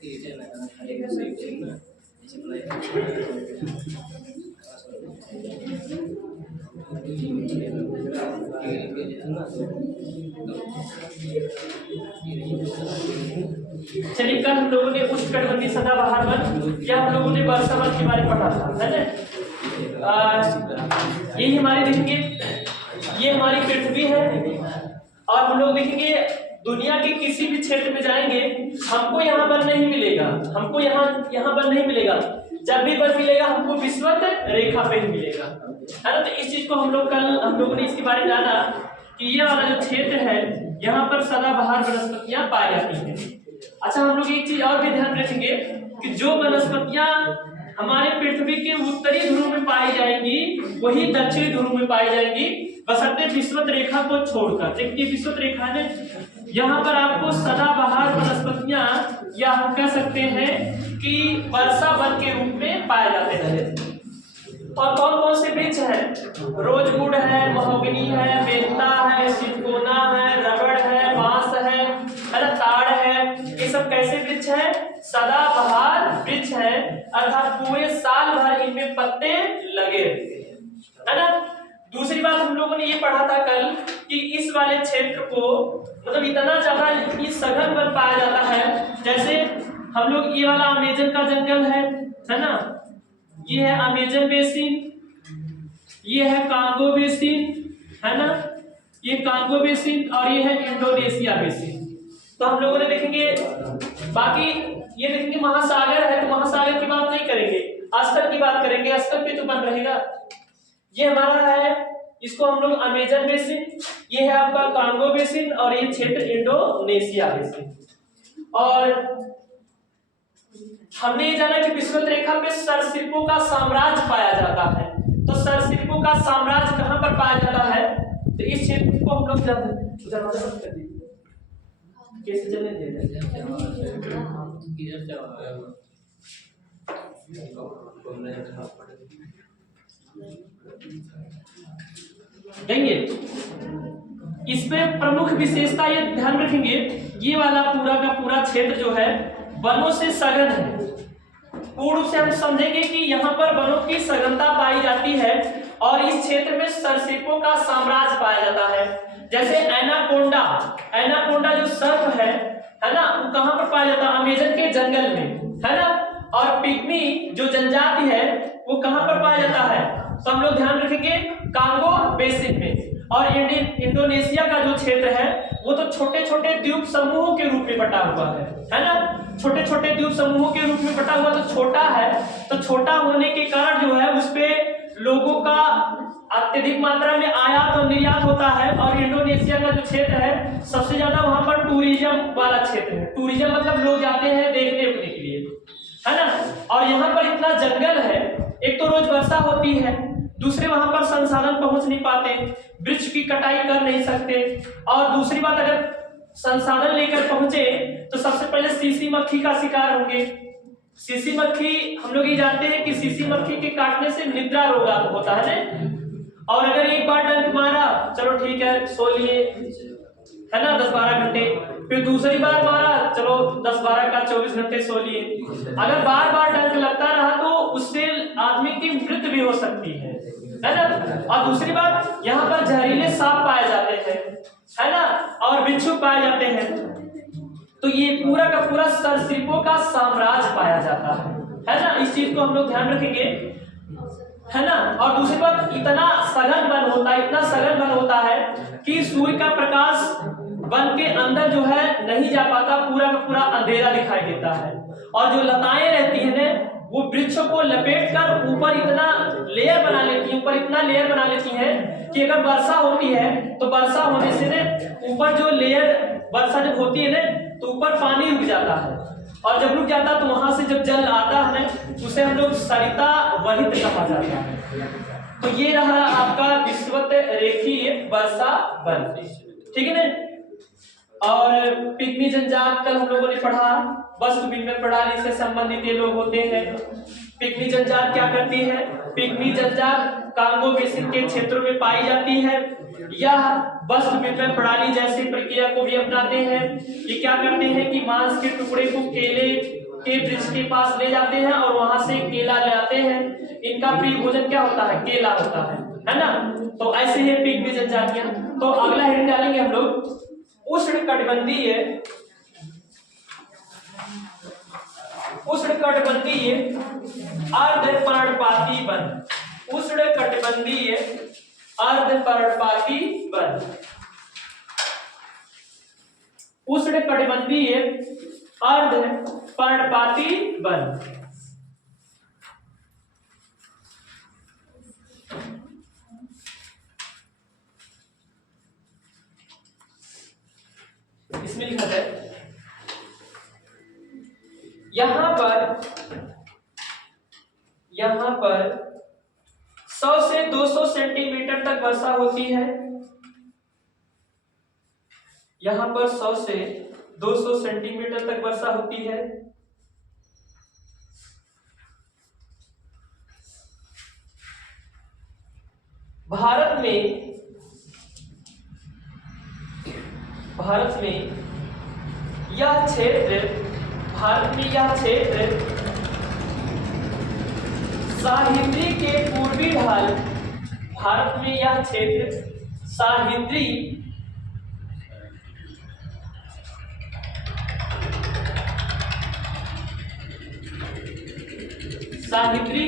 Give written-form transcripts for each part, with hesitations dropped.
चलिए, कल हम लोगों ने उष्णकटिबंधीय सदाबहार वन या हम लोगों ने वर्षा वन के बारे में पढ़ा था, है ना। ये हमारी देखेंगे, ये हमारी पृथ्वी है और हम लोग देखेंगे दुनिया के किसी भी क्षेत्र में जाएंगे हमको यहाँ वन नहीं मिलेगा, हमको यहाँ वन नहीं मिलेगा। जब भी वन मिलेगा हमको विषुवत रेखा पे ही मिलेगा, है ना। तो इस चीज को हम लोगों ने इसके बारे में जाना कि ये वाला जो क्षेत्र है यहाँ पर सदाबहार वनस्पतियां पाई जाती हैं। अच्छा, हम लोग एक चीज और भी ध्यान रखेंगे कि जो वनस्पतियां हमारे पृथ्वी के उत्तरी ध्रुव में पाई जाएंगी वही दक्षिणी ध्रुव में पाई जाएंगी, बशर्ते विषुवत रेखा को छोड़कर। देखिए विषुवत रेखा ने यहाँ पर आपको सदाबहार वनस्पतियां या हम कह सकते हैं कि वर्षा वन के रूप में पाए जाते हैं। और कौन कौन से वृक्ष है? रोजवुड है, महोगनी है, बेंता है, सिनकोना है, रबड़ है, बांस है, ताड़ है। ये सब कैसे वृक्ष है? सदाबहार वृक्ष है, अर्थात पूरे साल भर इनमें पत्ते लगे रहते हैं, है ना। दूसरी बात हम लोगों ने ये पढ़ा था कल कि इस वाले क्षेत्र को मतलब इतना ज्यादा सघन वन पाया जाता है। जैसे हम लोग ये वाला अमेजन का जंगल है ना, ये है अमेजन बेसिन, ये है कांगो बेसिन, है ना, ये कांगो बेसिन और ये है इंडोनेशिया बेसिन। तो हम लोगों ने देखेंगे, बाकी ये देखेंगे महासागर है तो महासागर की बात नहीं करेंगे, स्थल की बात करेंगे, स्थल पे तो बन रहेगा। ये हमारा है, इसको हम लोग अमेजन बेसिन, ये है आपका कांगो बेसिन और ये क्षेत्र इंडोनेशिया बेसिन। और हमने ये जाना कि विषुवत रेखा में सरीसृपों का साम्राज्य पाया जाता है। तो सरीसृपों का साम्राज्य कहां पर पाया जाता है? तो इस क्षेत्र को हम लोग जानते हैं। कैसे चलने देंगे। इसमें प्रमुख विशेषता ये ध्यान रखेंगे, ये वाला पूरा का पूरा क्षेत्र जो है वनों से सघन है। पूर्ण रूप से हम समझेंगे कि यहाँ पर वनों की सघनता पाई जाती है और इस क्षेत्र में सरीसृपों का साम्राज्य पाया जाता है। जैसे एनाकोंडा जो सर्प है ना, वो कहाँ पर पाया जाता है? अमेजन के जंगल में, है ना। और पिग्मी जो जनजाति है वो कहाँ पर पाया जाता है? तो हम लोग ध्यान रखेंगे कांगो बेसिन में। और इंडोनेशिया का जो क्षेत्र है वो तो छोटे छोटे द्वीप समूहों के रूप में बटा हुआ है ना। छोटे छोटे द्वीप समूहों के रूप में बटा हुआ तो छोटा है, तो छोटा होने के कारण जो है उस पे लोगों का अत्यधिक मात्रा में आयात और निर्यात होता है। और इंडोनेशिया का जो क्षेत्र है सबसे ज्यादा वहां पर टूरिज्म वाला क्षेत्र है। टूरिज्म मतलब लोग जाते हैं देखने उखने के लिए, है ना। और यहाँ पर इतना जंगल है, एक तो रोज वर्षा होती है, दूसरे वहां पर संसाधन पहुंच नहीं पाते, वृक्ष की कटाई कर नहीं सकते। और दूसरी बात, अगर संसाधन लेकर पहुंचे तो सबसे पहले सीसी मक्खी का शिकार होंगे। सीसी मक्खी हम लोग ये जानते हैं कि सीसी मक्खी के काटने से निद्रा रोग होता है ना। और अगर एक बार डंक मारा, चलो ठीक है सो लिए, है ना, 10-12 घंटे, फिर दूसरी बार मारा, चलो 10-12 का 24 घंटे सो लिए। अगर बार बार डंक लगता रहा तो उससे आदमी की मृत्यु भी हो सकती है ना। और दूसरी बात, यहाँ पर जहरीले सांप पाए जाते हैं, है ना, और बिच्छू पाए जाते हैं। तो ये पूरा का पूरा सरीसृपों का साम्राज्य पाया जाता है ना। इस चीज को हम लोग ध्यान रखेंगे, है ना। और दूसरी बात, इतना सघन वन होता है, इतना सघन वन होता है कि सूर्य का प्रकाश वन के अंदर जो है नहीं जा पाता, पूरा का पूरा अंधेरा दिखाई देता है। और जो लताएं रहती है ना वो वृक्षों को लपेट कर ऊपर इतना लेयर बना लेती है, ऊपर इतना लेयर बना लेती है कि अगर वर्षा होती है तो वर्षा होने से ना ऊपर जो लेयर, वर्षा जब होती है ना तो ऊपर पानी रुक जाता है, और जब रुक जाता है तो वहां से जब जल आता है ना उसे हम लोग सरिता वहित कहा जाता है। तो ये रहा आपका विषुवत रेखीय वर्षा वन, ठीक है ना। और पिग्मी जनजात कल हम लोगों ने पढ़ा, वस्तु विनिमय प्रणाली से संबंधित ये लोग होते हैं। पिग्मी जनजात क्या करती है? पिग्मी जनजात कांगो बेसिन के क्षेत्रों में पाई जाती है। यह वस्तु विनिमय प्रणाली जैसी प्रक्रिया को भी अपनाते हैं। ये क्या करते हैं कि मांस के टुकड़े को केले के वृक्ष के पास ले जाते हैं और वहां से केला ले आते हैं। इनका प्रिय भोजन क्या होता है? केला होता है ना। तो ऐसे ही पिग्मी जनजातियां। तो अगला हेडिंग डालेंगे हम लोग उष्णकटिबंधीय अर्धपर्णपाती वन। उष्णकटिबंधीय अर्धपर्णपाती वन। उष्णकटिबंधीय अर्धपर्णपाती वन। इसमें लिखा है यहां पर 100 से 200 सेंटीमीटर तक वर्षा होती है। यहां पर 100 से 200 सेंटीमीटर तक वर्षा होती है। भारत में यह क्षेत्र सह्याद्री के पूर्वी ढाल। भारत में यह क्षेत्र सह्याद्री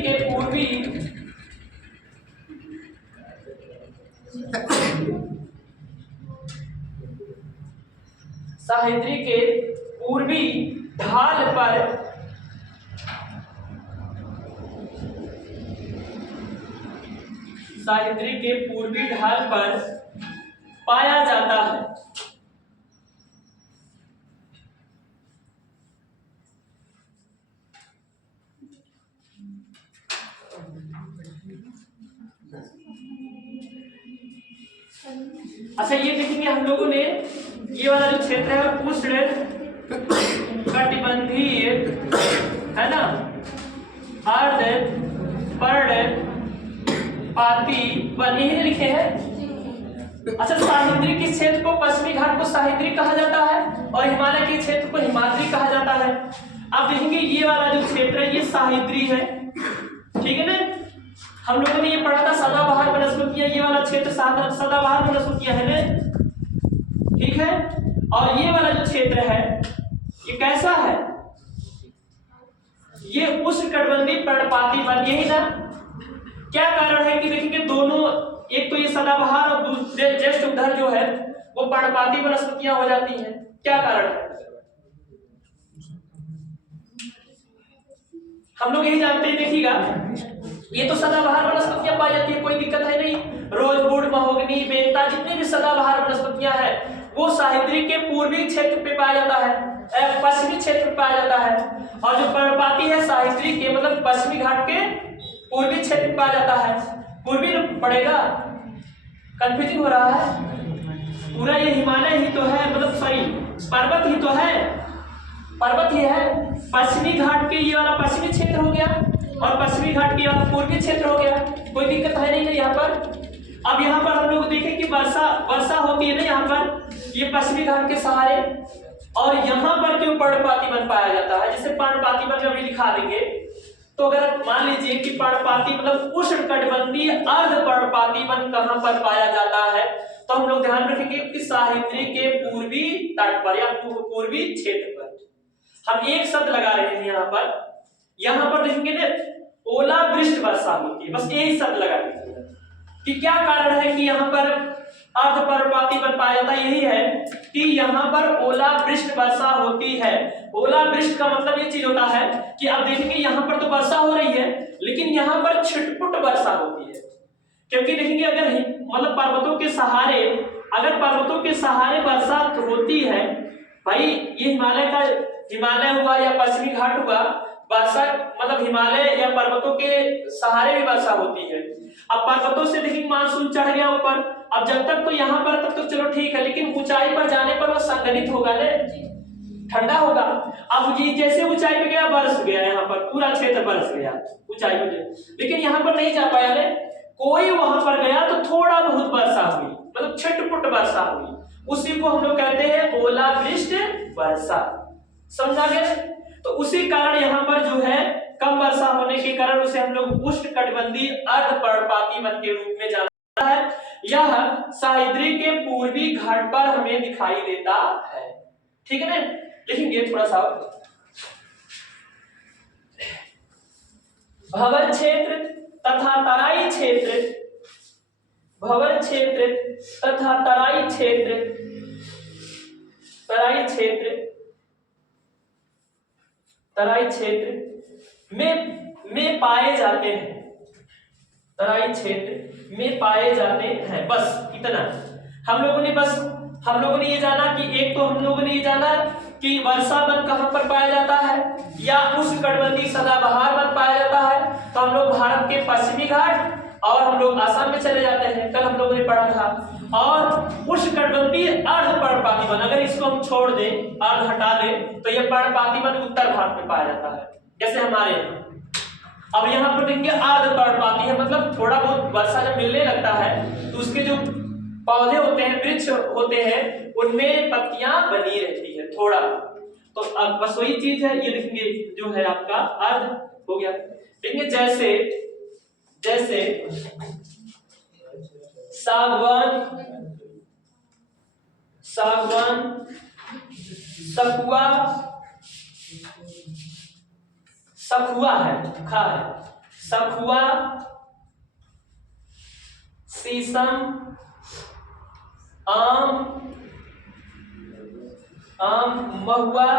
के पूर्वी ढाल पर सह्याद्री के पूर्वी ढाल पर पाया जाता है। अच्छा, ये देखेंगे हम लोगों ने, ये वाला जो क्षेत्र है उष्ण कटिबंधीय है ना, अर्धपर्णपाती वन यही लिखे हैं। अच्छा, सह्याद्री के क्षेत्र को, पश्चिमी घाट को सह्याद्री कहा जाता है और हिमालय के क्षेत्र को हिमाद्री कहा जाता है। आप देखेंगे ये वाला जो क्षेत्र है ये सह्याद्री है, ठीक है ना। हम लोगों ने ये पढ़ा था सदाबहार वनस्पतियां, ये वाला क्षेत्र सदाबहार वनस्पतियां है ना, ठीक है। और ये वाला जो क्षेत्र है ये कैसा है? ये उष्णकटिबंधीय पर्णपाती वन, यही ना। क्या कारण है कि देखेंगे दोनों, एक तो ये सदाबहार और दूसरे ज्येष्ठ उधर जो है वो पर्णपाती वनस्पतियां हो जाती हैं। क्या कारण है? हम लोग यही जानते हैं। देखिएगा, ये तो सदाबहार वनस्पतियां पाई जाती है, कोई दिक्कत है नहीं। रोजवुड, महोगनी, बेंता, जितने भी सदाबहार वनस्पतियां हैं वो सह्याद्री के पूर्वी क्षेत्र पे पाया जाता है, पश्चिमी क्षेत्र पे पाया जाता है। और जो पर्णपाती है सह्याद्री के मतलब पश्चिमी घाट के पूर्वी क्षेत्र में पाया जाता है। पूर्वी पड़ेगा, कंफ्यूजिंग हो रहा है। पूरा ये हिमालय ही तो है, मतलब सॉरी पर्वत ही तो है, पर्वत ही है। पश्चिमी घाट के ये वाला पश्चिमी क्षेत्र हो गया और पश्चिमी घाट के वाला पूर्वी क्षेत्र हो गया, कोई दिक्कत है नहीं यहाँ पर। अब यहाँ पर हम लोग देखें कि वर्षा होती है ना यहाँ पर, ये पश्चिमी घाट के सहारे। और यहाँ पर क्यों पर्णपाती वन पाया जाता है? जैसे पर्णपाती वन अभी दिखा देंगे। तो अगर मान लीजिए कि पर्णपाती मतलब उष्णकटिबंधीय अर्धपर्णपाती वन कहाँ पर पाया जाता है, तो हम लोग ध्यान रखेंगे कि सह्याद्री के पूर्वी तट पर या पूर्वी क्षेत्र पर। हम एक शब्द लगा रहे हैं यहाँ पर देखेंगे ना, ओलावृष्टि वर्षा होती है, बस यही शब्द लगा दीजिए कि क्या कारण है कि यहाँ पर अर्धपर्णपाती वन पाया जाता है। यही है कि यहाँ पर ओलावृष्टि वर्षा होती है। ओलावृष्टि का मतलब ये चीज होता है कि आप देखेंगे यहाँ पर तो वर्षा हो रही है लेकिन यहाँ पर छिटपुट वर्षा होती है। क्योंकि देखेंगे अगर मतलब पर्वतों के सहारे, अगर पर्वतों के सहारे वर्षा होती है, भाई ये हिमालय हुआ या पश्चिमी घाट हुआ, वर्षा मतलब हिमालय या पर्वतों के सहारे भी वर्षा होती है। अब पर्वतों से देखिए मानसून चढ़ गया ऊपर, अब जब तक तो यहाँ पर तब तो चलो ठीक है, लेकिन ऊंचाई पर जाने पर वो संघनित होगा ना, ठंडा होगा। अब ये जैसे ऊंचाई पे गया बरस गया, यहाँ पर पूरा क्षेत्र बरस गया ऊंचाई पे, लेकिन यहाँ पर नहीं जा पाया ने, कोई वहां पर गया तो थोड़ा बहुत वर्षा हुई, मतलब छिटपुट वर्षा हुई, उसी को हम लोग कहते हैं ओलावृष्टि वर्षा। समझा गया? तो उसी कारण यहाँ पर जो है कम वर्षा होने के कारण उसे हम लोग उष्णकटिबंधीय अर्धपर्णपाती वन के रूप में जाना है। यह सह्याद्री के पूर्वी घाट पर हमें दिखाई देता है। ठीक है ना? लिखेंगे थोड़ा सा। भंवर क्षेत्र तथा तराई क्षेत्र, भंवर क्षेत्र तथा तराई क्षेत्र, तराई क्षेत्र, तराई क्षेत्र में पाए जाते हैं, तराई क्षेत्र में पाए जाते हैं। बस इतना हम लोगों ने ये जाना कि एक तो हम लोगों ने ये जाना कि वर्षा वन कहां पर पाया जाता है या उष्णकटिबंधीय सदाबहार वन पाया जाता है। तो हम लोग भारत के पश्चिमी घाट और हम लोग आसाम में चले जाते हैं, कल हम लोगों ने पढ़ा था। और उष्णकटिबंधीय अर्धपर्णपाती वन, अगर इसको हम छोड़ दें, अर्ध हटा दें, तो ये पर्णपाती वन उत्तर भारत में पाया जाता है, जैसे हमारे यहाँ। अब यहाँ पर देखेंगे अर्धपर्णपाती है, मतलब थोड़ा बहुत वर्षा जब मिलने लगता है तो उसके जो पौधे होते हैं, वृक्ष होते हैं, उनमें पत्तियां बनी रहती है थोड़ा। तो अब बस वही चीज है, ये देखेंगे जो है आपका अर्ध हो गया। देखेंगे जैसे जैसे सागवान, सागवान, सखुआ, सखुआ है, खा है, सखुआ, शीशम, आम, महुआ,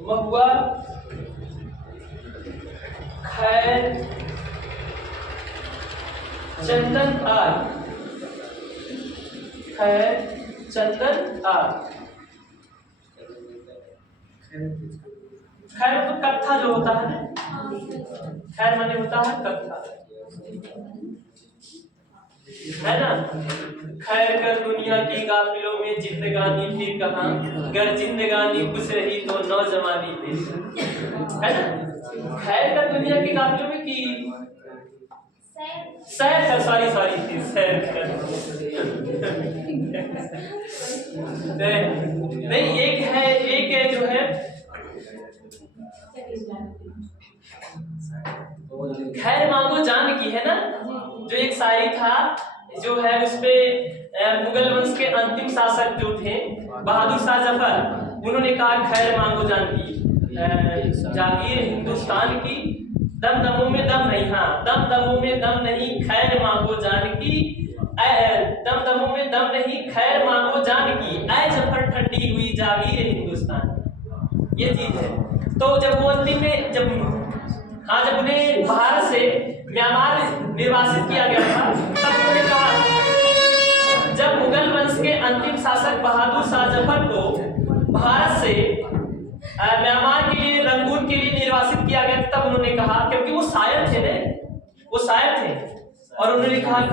महुआ, खैर, चंदन आदि, खैर, चंदन आदि। खैर तो कत्था जो होता है ना, खैर माने होता है कत्था, है ना। खैर कर दुनिया की गाफिलों में जिंदगानी फिर कहां, गर जिंदगानी खुश रही तो नौजवानी फिर, है ना। खैर कर दुनिया की गाफिलों में की सैर कर, सॉरी थी सैर कर नहीं, एक है जो है खैर मांगो जान की, है ना, जो एक शायरी था जो है उसपे मुगल वंश के अंतिम शासक जो थे बहादुर शाह जफर, उन्होंने कहा खैर मांगो जान की, जागीर हिंदुस्तान की, दम दमों में दम नहीं, हाँ दम दमों में दम नहीं, खैर मांगो जान की, दम दमों में दम नहीं, खैर मांगो जान की, ऐ जफर ठंडी हुई जागीर हिंदुस्तान। ये चीज है। तो जब वो अंतिम में जब उन्हें भारत से म्यांमार निर्वासित किया गया था, तब उन्होंने कहा, जब मुगल वंश के अंतिम शासक बहादुर शाह जफर को भारत से म्यांमार के लिए, रंगून के लिए निर्वासित किया गया, तब उन्होंने कहा, क्योंकि वो शायर थे ना, वो शायर थे, और उन्होंने कहा कि